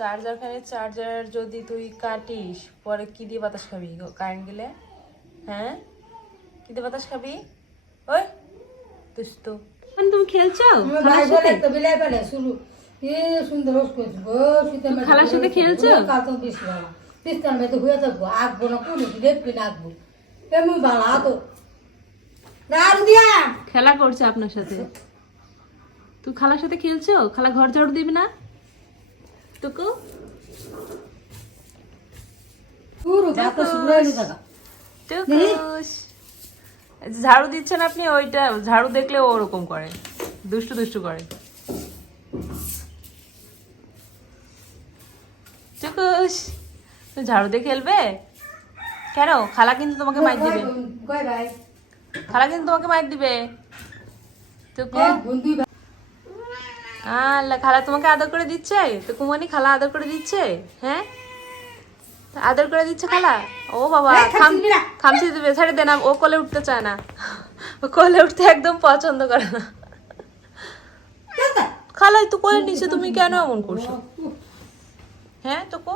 Charger ফ্যানের charger যদি তুই কাটিস পরে কি দিয়ে বাতাস খাবি? কারেন্ট গেলে? হ্যাঁ? কি দিয়ে বাতাস খাবি? ওই তুমি খেলছো? বলে তো বিলাই পেলে শুরু। এ সুন্দর রোজ করছি গো শীতে মেঘে খালার সাথে খেলছো? তিস্তার মেয়ে তো হয়ে থাকব আঁকবো না কোনো দেখবি না আঁকবো। এমনি ভালো তো। দিয়া! খেলা করছে আপনার সাথে। তুই খালার সাথে খেলছো? খালা ঘর ঝাড়ু দিবি না? টুকুস ঝাড়ু দিচ্ছেন আপনি ওইটা ঝাড়ু দেখলে ওরকম করে দুষ্টু দুষ্টু করে তুমি ঝাড়ু দিয়ে খেলবে কেন খালা কিন্তু তোমাকে মাইর দিবে খালা কিন্তু তোমাকে মাইর দিবে আল্লাহ খালা তোমাকে আদর করে দিচ্ছে? তো কুমানি খালা আদর করে দিচ্ছে? হ্যাঁ? আদর করে দিচ্ছে খালা? ও বাবা এই, খাম খামচি দিবি ছেড়ে দে না ও কোলে উঠতে চায় না। ও কোলে উঠতে একদম পছন্দ করে না। খালাই তো কোলে নিচে তুমি কেন এমন করছ? হ্যাঁ তো তোকো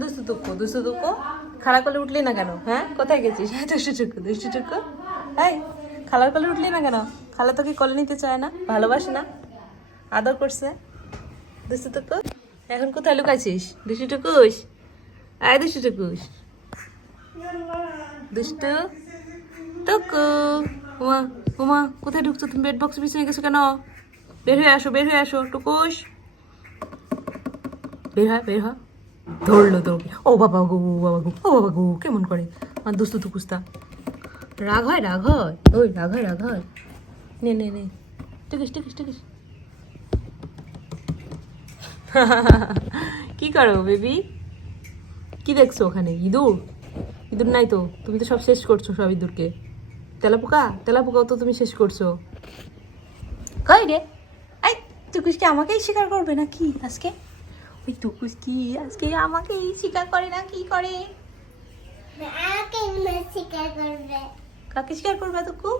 দুস্তু তুকো দুস্তু তুকো। খালা কোলে উঠলি না কেন? হ্যাঁ? কোথায় গেছিস? হ্যাঁ দুষ্টু চুকু দুষ্টু চুকু এই খালার কোলে উঠলি না কেন? খালা তোকে কোলে নিতে চায় না? ভালোবাসে না? আদর করছে। দুষ্টু টুকু এখন কোথায় লুকাইছিস দুষ্টু টুকুস আয় দুষ্টু টুকুস দুষ্টু টুকু উমা উমা, কোথায় ঢুকছো? তুমি বেড বক্স পিছনে গেছো কেন? বের হয়ে আসো, বের হয়ে আসো, টুকুস। বের হয় বের হয় ধরলো তোকে ও বাবা গো, ও বাবা গো, ও বাবা গো, কেমন করে? আমার দুস্তু টুকুসটা রাগ হয় রাগ হয়। ওই, রাগ হয় রাগ হয়। নে নে নে। টুকুস টুকুস টুকুস। কি করো বেবি কি দেখছ ওখানে? ইঁদুর? ইঁদুর নাই তো। তুমি তো সব শেষ করছ সব ইঁদুরকে। তেলাপোকা? তেলাপোকাও তো তুমি শেষ করছ। কই রে? আই টুকুস কি আমাকেই স্বীকার করবে না কি আজকে? ওই টুকুস কি আজকে আমাকেই স্বীকার করে না কি করে? শিকার করবে। কাকে স্বীকার করবে টুকু